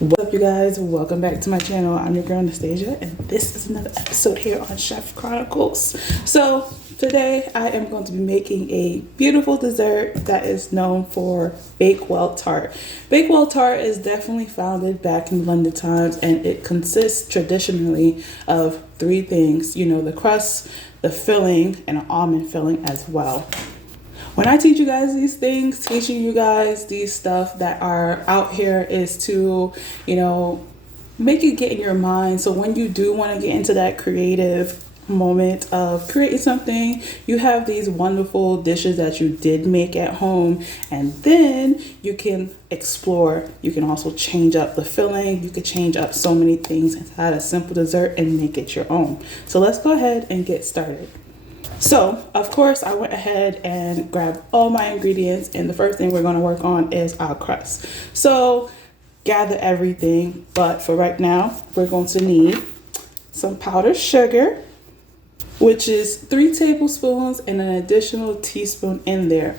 What's up, you guys? Welcome back to my channel. I'm your girl Anastasia, and this is another episode here on Chef Chronicles. So today I am going to be making a beautiful dessert that is known for Bakewell tart. Bakewell tart is definitely founded back in London times, and it consists traditionally of three things: the crust, the filling, and an almond filling as well. When I teach you guys these things, teaching you guys these stuff that are out here is to, make it get in your mind. So when you do want to get into that creative moment of creating something, you have these wonderful dishes that you did make at home, and then you can explore. You can also change up the filling. You could change up so many things inside a simple dessert and make it your own. So let's go ahead and get started. So, of course, I went ahead and grabbed all my ingredients, and the first thing we're going to work on is our crust. So, gather everything, but for right now, we're going to need some powdered sugar, which is 3 tablespoons and an additional teaspoon in there.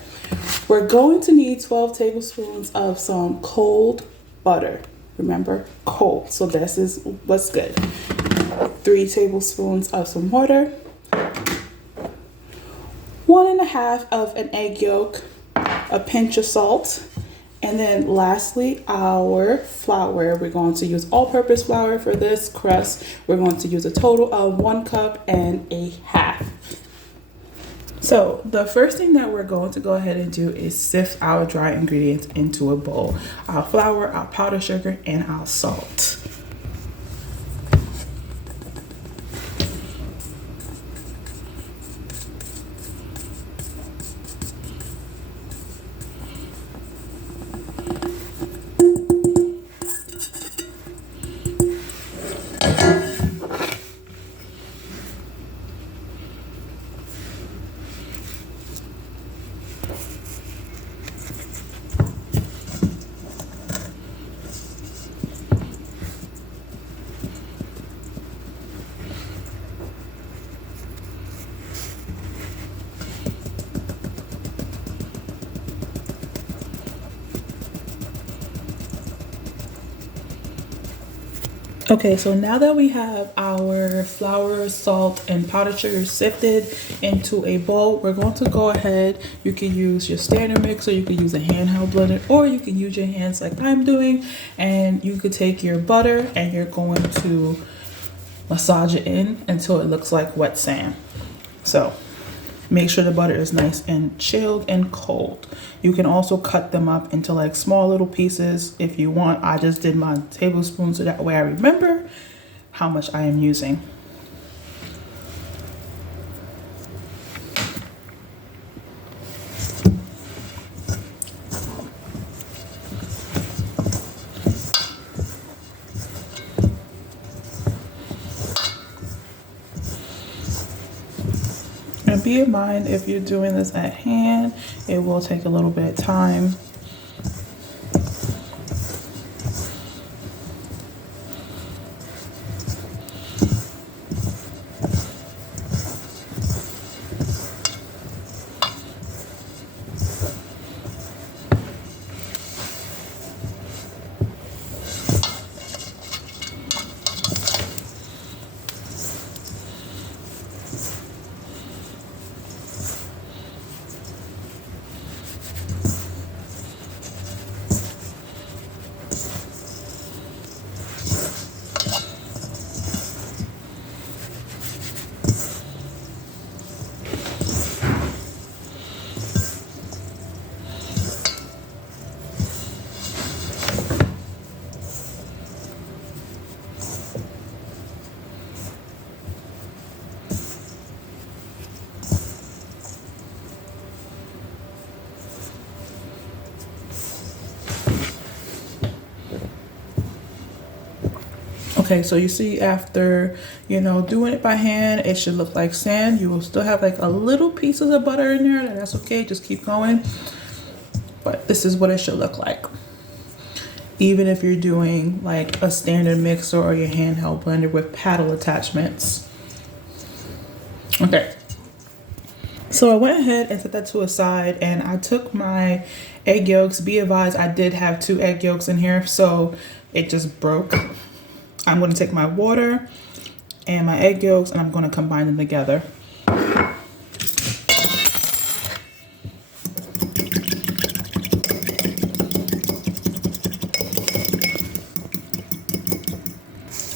We're going to need 12 tablespoons of some cold butter. Remember, cold. So this is what's good. 3 tablespoons of some water. 1.5 of an egg yolk, a pinch of salt, and then lastly, our flour. We're going to use all-purpose flour for this crust. We're going to use a total of 1 cup and a half. So the first thing that we're going to go ahead and do is sift our dry ingredients into a bowl. Our flour, our powdered sugar, and our salt. Okay, so now that we have our flour, salt, and powdered sugar sifted into a bowl, we're going to go ahead. You can use your standard mixer, you can use a handheld blender, or you can use your hands like I'm doing, and you could take your butter and you're going to massage it in until it looks like wet sand. So make sure the butter is nice and chilled and cold. You can also cut them up into like small little pieces if you want. I just did my tablespoon so that way I remember how much I am using. And be in mind, if you're doing this at hand, it will take a little bit of time. Okay, so you see after, doing it by hand, it should look like sand. You will still have like a little pieces of butter in there. That's okay, just keep going. But this is what it should look like. Even if you're doing like a standard mixer or your handheld blender with paddle attachments. Okay. So I went ahead and set that to a side, and I took my egg yolks. Be advised, I did have 2 egg yolks in here. So it just broke. I'm going to take my water and my egg yolks and I'm going to combine them together.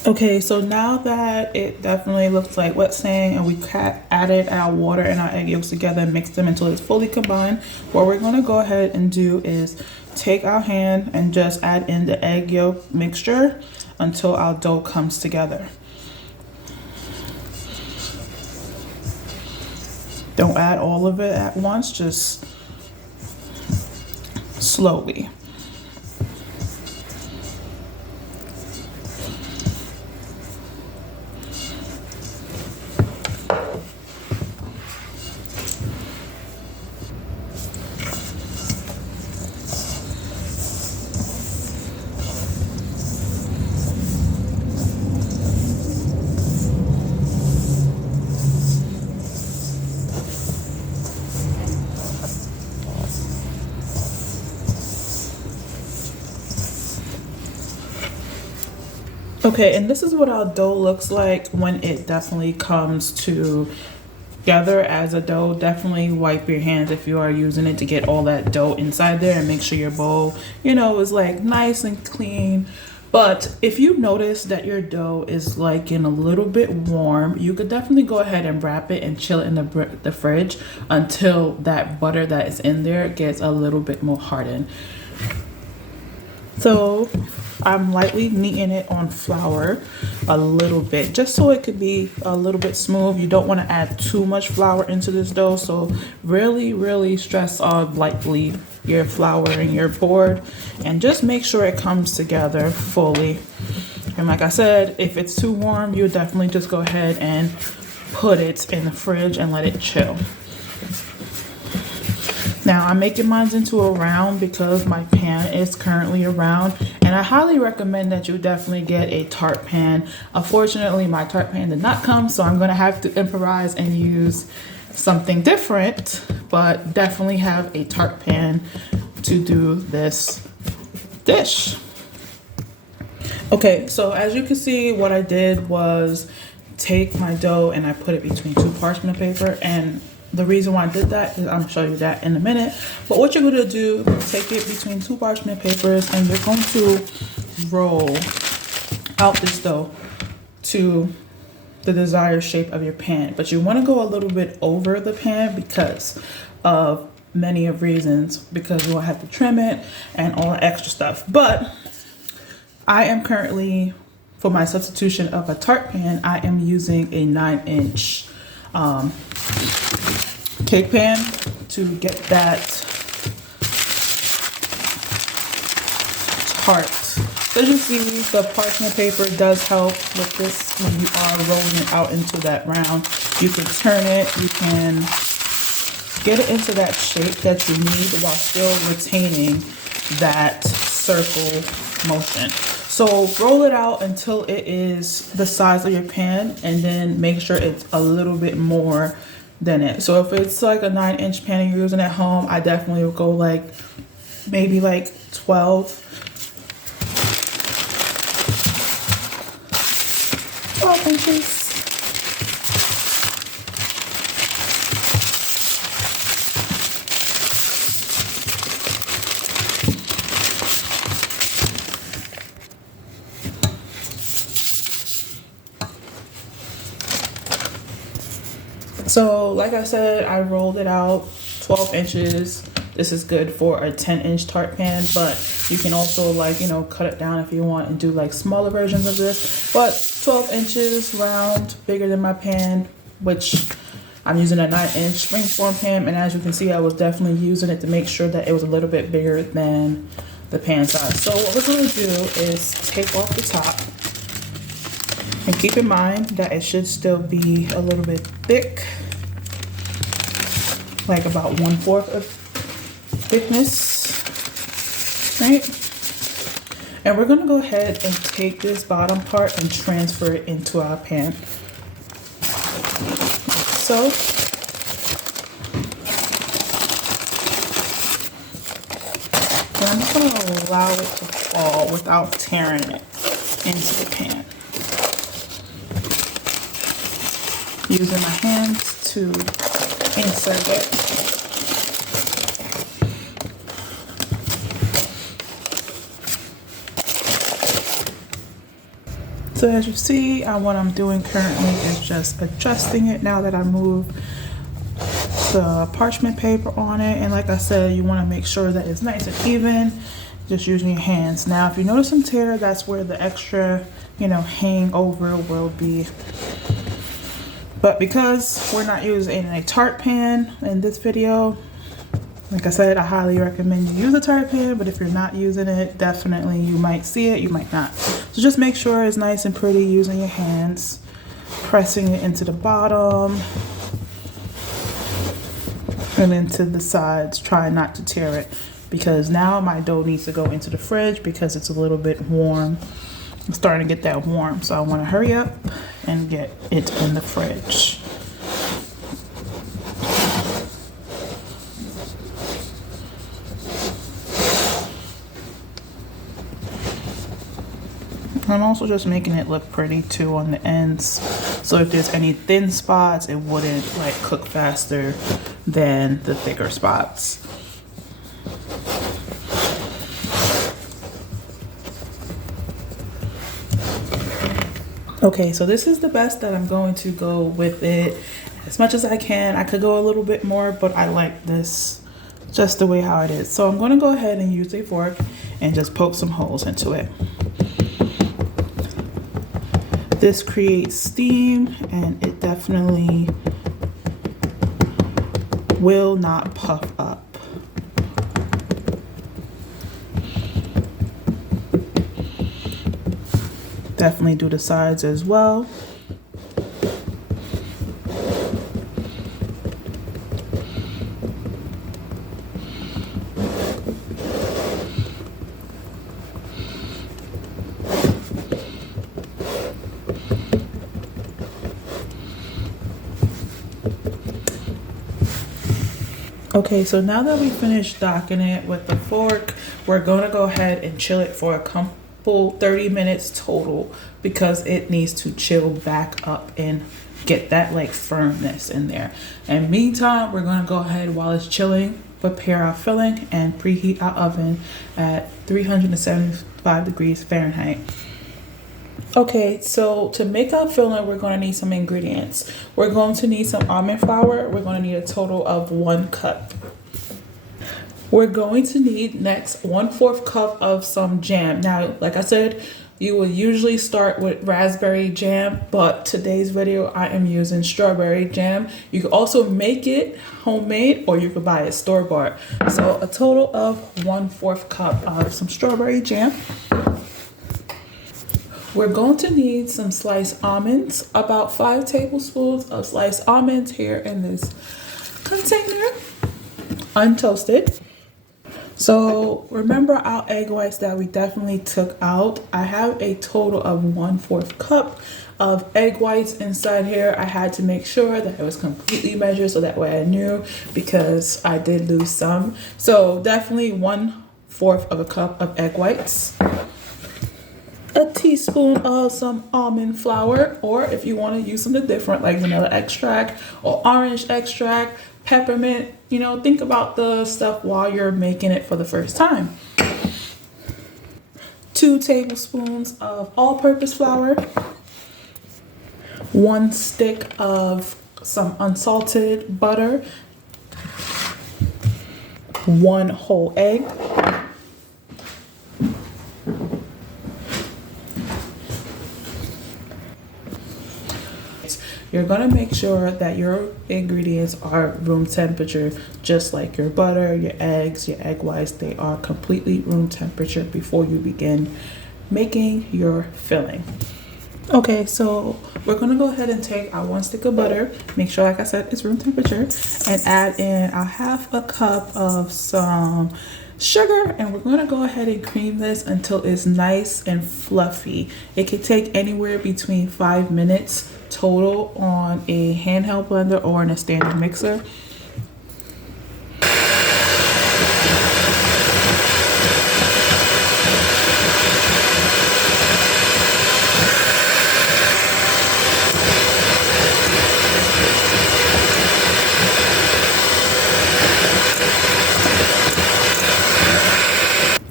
Okay, so now that it definitely looks like wet sand and we added our water and our egg yolks together and mixed them until it's fully combined, what we're going to go ahead and do is take our hand and just add in the egg yolk mixture until our dough comes together. Don't add all of it at once, just slowly. Okay, and this is what our dough looks like when it definitely comes together as a dough. Definitely wipe your hands if you are using it to get all that dough inside there, and make sure your bowl, you know, is like nice and clean. But if you notice that your dough is like in a little bit warm, you could definitely go ahead and wrap it and chill it in the fridge until that butter that is in there gets a little bit more hardened. So I'm lightly kneading it on flour a little bit, just so it could be a little bit smooth. You don't want to add too much flour into this dough, so really stress on lightly your flour and your board, and just make sure it comes together fully. And like I said, if it's too warm, you definitely just go ahead and put it in the fridge and let it chill. Now I'm making mine into a round because my pan is currently a round, and I highly recommend that you definitely get a tart pan. Unfortunately, my tart pan did not come, so I'm gonna have to improvise and use something different, but definitely have a tart pan to do this dish. Okay, so as you can see, what I did was take my dough and I put it between two parchment paper, and the reason why I did that is I'm gonna show you that in a minute. But what you're gonna do, take it between two parchment papers and you're going to roll out this dough to the desired shape of your pan. But you wanna go a little bit over the pan because of many of reasons, because you will have to trim it and all the extra stuff. But I am currently, for my substitution of a tart pan, I am using a 9-inch cake pan to get that tart. So as you see, the parchment paper does help with this when you are rolling it out into that round. You can turn it, you can get it into that shape that you need while still retaining that circle motion. So roll it out until it is the size of your pan, and then make sure it's a little bit more than it. So if it's like a 9-inch pan you're using at home, I definitely would go like maybe like 12 inches. So like I said, I rolled it out 12 inches. This is good for a 10-inch tart pan, but you can also, like, you know, cut it down if you want and do like smaller versions of this. But 12 inches round, bigger than my pan, which I'm using a 9-inch springform pan. And as you can see, I was definitely using it to make sure that it was a little bit bigger than the pan size. So what we're going to do is take off the top, and keep in mind that it should still be a little bit thick, like about 1/4 of thickness, right? And we're gonna go ahead and take this bottom part and transfer it into our pan. So, and I'm just gonna allow it to all without tearing it into the pan. Using my hands to insert it. So as you see, what I'm doing currently is just adjusting it now that I moved the parchment paper on it. And like I said, you want to make sure that it's nice and even, just using your hands. Now, if you notice some tear, that's where the extra, hangover will be. But because we're not using a tart pan in this video, like I said, I highly recommend you use a tart pan, but if you're not using it, definitely you might see it, you might not. So just make sure it's nice and pretty using your hands, pressing it into the bottom and into the sides. Try not to tear it, because now my dough needs to go into the fridge because it's a little bit warm. I'm starting to get that warm, so I want to hurry up and get it in the fridge. And also just making it look pretty too on the ends, so if there's any thin spots, it wouldn't cook faster than the thicker spots. Okay, so this is the best that I'm going to go with it as much as I can. I could go a little bit more, but I like this just the way how it is. So I'm going to go ahead and use a fork and just poke some holes into it. This creates steam, and it definitely will not puff up. Definitely do the sides as well. Okay, so now that we finished docking it with the fork, we're gonna go ahead and chill it for a couple 30 minutes total, because it needs to chill back up and get that firmness in there. And meantime, we're gonna go ahead, while it's chilling, prepare our filling and preheat our oven at 375 degrees Fahrenheit. Okay, so to make our filling, we're going to need some ingredients. We're going to need some almond flour. We're going to need a total of 1 cup. We're going to need next 1/4 cup of some jam. Now, like I said, you will usually start with raspberry jam, but today's video I am using strawberry jam. You can also make it homemade, or you could buy it store-bought. So a total of 1/4 cup of some strawberry jam. We're going to need some sliced almonds, about 5 tablespoons of sliced almonds here in this container, untoasted. So remember our egg whites that we definitely took out. I have a total of 1/4 cup of egg whites inside here. I had to make sure that it was completely measured so that way I knew, because I did lose some. So definitely 1/4 of a cup of egg whites. A teaspoon of some almond flour, or if you want to use something different like vanilla extract or orange extract, peppermint, think about the stuff while you're making it for the first time. 2 tablespoons of all-purpose flour, 1 stick of some unsalted butter, 1 whole egg, you're going to make sure that your ingredients are room temperature, just like your butter, your eggs, your egg whites. They are completely room temperature before you begin making your filling. Okay, so we're going to go ahead and take our 1 stick of butter, make sure, like I said, it's room temperature, and add in a 1/2 cup of some sugar, and we're going to go ahead and cream this until it's nice and fluffy. It can take anywhere between 5 minutes total on a handheld blender or in a standard mixer.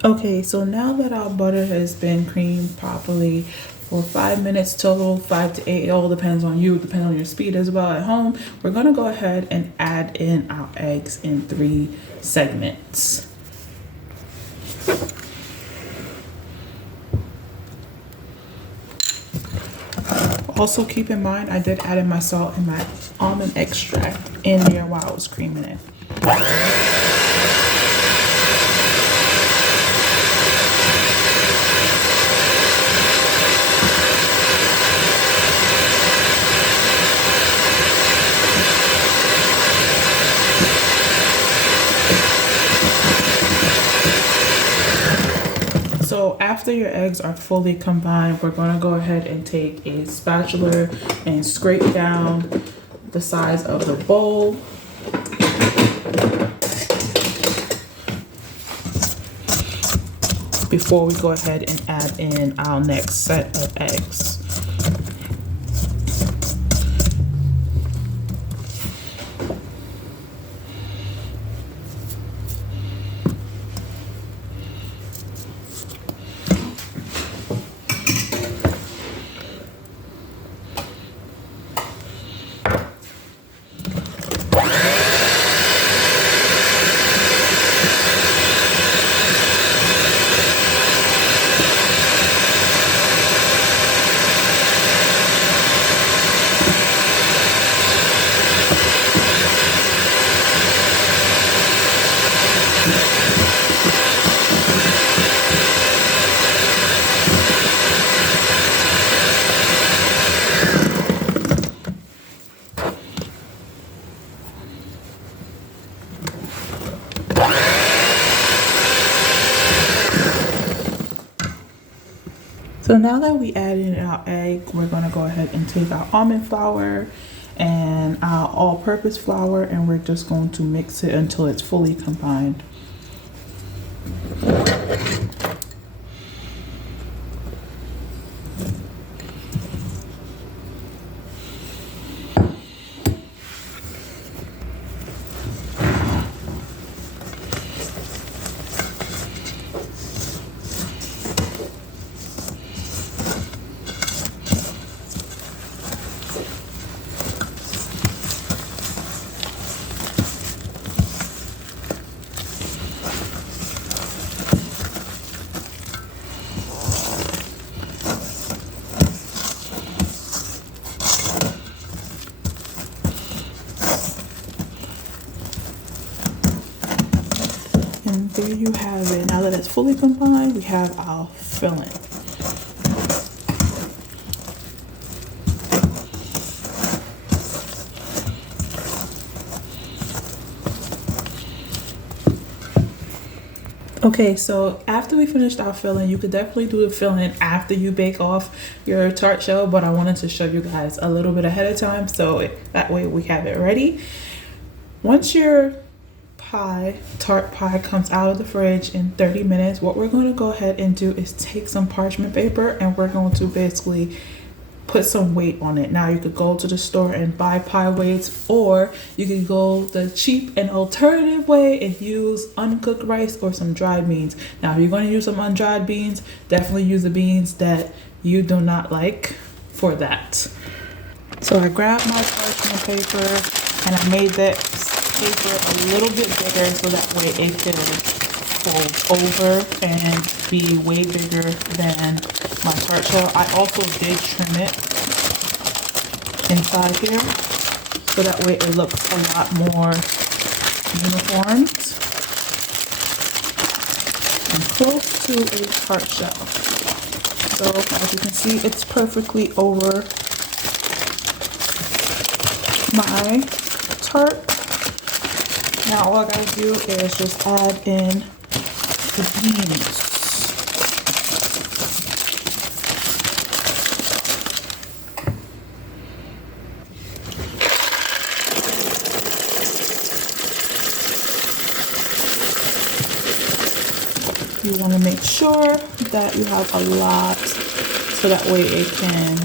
Okay, so now that our butter has been creamed properly for 5 minutes total, 5 to 8, it all depends on you, depends on your speed as well at home, we're gonna go ahead and add in our eggs in 3 segments. Also keep in mind, I did add in my salt and my almond extract in there while I was creaming it. So after your eggs are fully combined, we're going to go ahead and take a spatula and scrape down the sides of the bowl. Before we go ahead and add in our next set of eggs. So now that we add in our egg, we're going to go ahead and take our almond flour and our all-purpose flour, and we're just going to mix it until it's fully combined. And there you have it. Now that it's fully combined, we have our filling. Okay, so after we finished our filling, you could definitely do the filling after you bake off your tart shell, but I wanted to show you guys a little bit ahead of time so that way we have it ready. Once your tart pie comes out of the fridge in 30 minutes, what we're going to go ahead and do is take some parchment paper and we're going to basically put some weight on it. Now you could go to the store and buy pie weights, or you could go the cheap and alternative way and use uncooked rice or some dried beans. Now if you're going to use some undried beans, definitely use the beans that you do not like for that. So I grabbed my parchment paper and I made that paper a little bit bigger so that way it could fold over and be way bigger than my tart shell. I also did trim it inside here so that way it looks a lot more uniformed and close to a tart shell. So as you can see, it's perfectly over my tart. Now all I gotta do is just add in the beans. You want to make sure that you have a lot so that way it can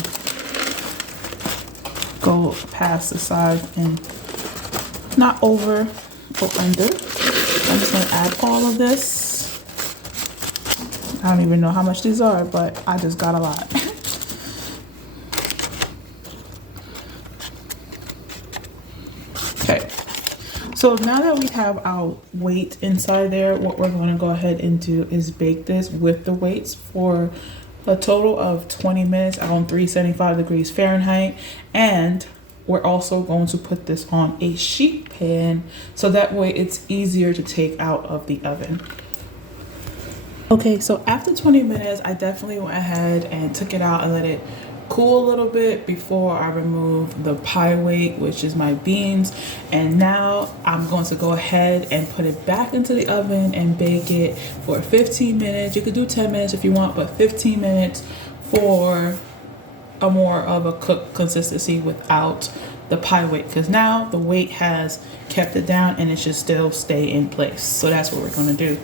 go past the side and not over or under. I'm just going to add all of this. I don't even know how much these are, but I just got a lot. Okay, so now that we have our weight inside there, what we're going to go ahead and do is bake this with the weights for a total of 20 minutes on 375 degrees Fahrenheit. And we're also going to put this on a sheet pan so that way it's easier to take out of the oven. Okay, so after 20 minutes, I definitely went ahead and took it out and let it cool a little bit before I remove the pie weight, which is my beans. And now I'm going to go ahead and put it back into the oven and bake it for 15 minutes. You could do 10 minutes if you want, but 15 minutes for a more of a cooked consistency without the pie weight, because now the weight has kept it down and it should still stay in place. So that's what we're going to do.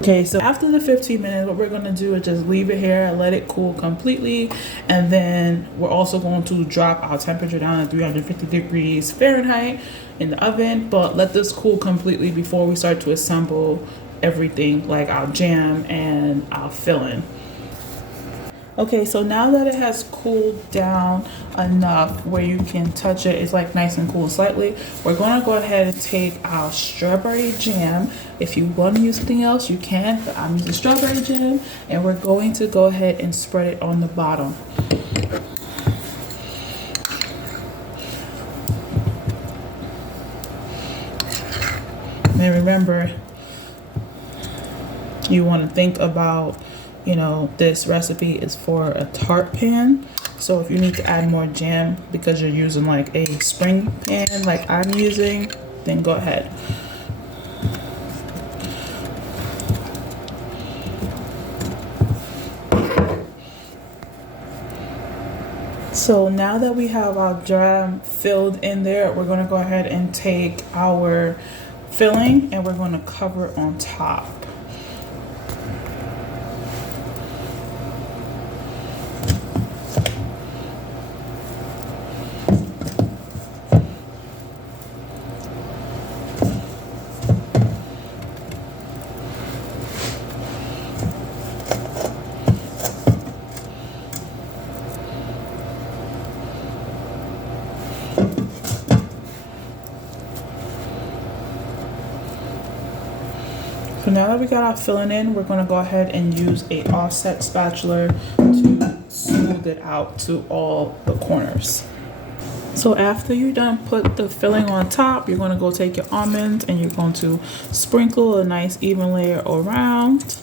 Okay, so after the 15 minutes, what we're going to do is just leave it here and let it cool completely. And then we're also going to drop our temperature down to 350 degrees Fahrenheit in the oven. But let this cool completely before we start to assemble everything, like our jam and our filling. Okay, so now that it has cooled down enough where you can touch it, it's like nice and cool slightly, we're going to go ahead and take our strawberry jam. If you want to use something else, you can, but I'm using strawberry jam, and we're going to go ahead and spread it on the bottom. And remember, you want to think about, you know, this recipe is for a tart pan. So if you need to add more jam because you're using like a spring pan like I'm using, then go ahead. So now that we have our jam filled in there, we're going to go ahead and take our filling and we're going to cover it on top. So now that we got our filling in, we're going to go ahead and use a offset spatula to smooth it out to all the corners. So after you're done put the filling on top, you're going to go take your almonds and you're going to sprinkle a nice even layer around.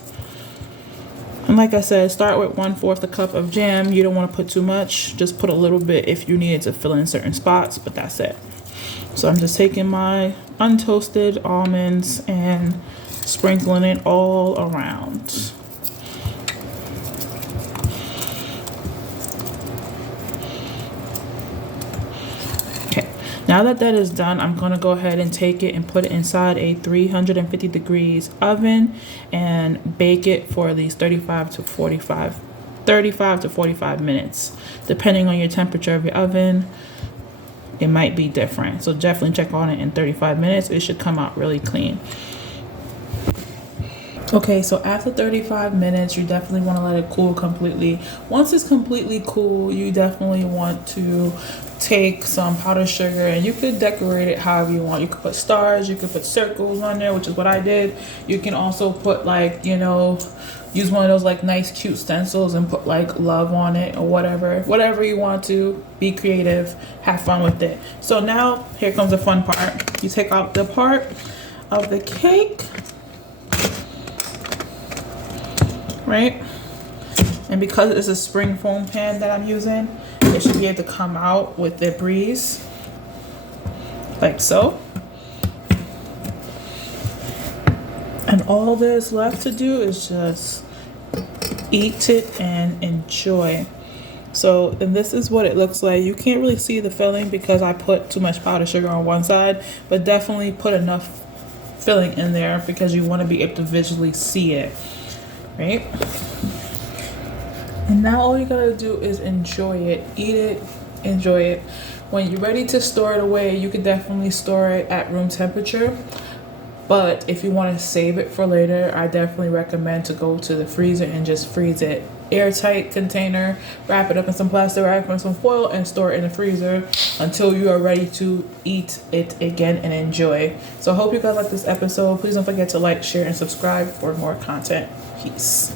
And like I said, start with 1/4 a cup of jam. You don't want to put too much, just put a little bit if you need it to fill in certain spots, but that's it. So I'm just taking my untoasted almonds and sprinkling it all around. Okay, now that that is done, I'm going to go ahead and take it and put it inside a 350 degrees oven and bake it for at least 35 to 45 minutes. Depending on your temperature of your oven, it might be different. So definitely check on it in 35 minutes. It should come out really clean. Okay, so after 35 minutes, you definitely want to let it cool completely. Once it's completely cool, you definitely want to take some powdered sugar and you could decorate it however you want. You could put stars, you could put circles on there, which is what I did. You can also put like, you know, use one of those like nice cute stencils and put like love on it or whatever you want to. Be creative, have fun with it. So now here comes the fun part. You take out the part of the cake, right? And because it's a spring foam pan that I'm using, it should be able to come out with the breeze, like so. And all there's left to do is just eat it and enjoy. So, and this is what it looks like. You can't really see the filling because I put too much powdered sugar on one side, but definitely put enough filling in there because you want to be able to visually see it, right? And now all you gotta do is enjoy it, eat it, enjoy it. When you're ready to store it away, you can definitely store it at room temperature. But if you want to save it for later, I definitely recommend to go to the freezer and just freeze it airtight container, wrap it up in some plastic wrap and some foil, and store it in the freezer until you are ready to eat it again and enjoy. So I hope you guys like this episode. Please don't forget to like, share, and subscribe for more content. Peace.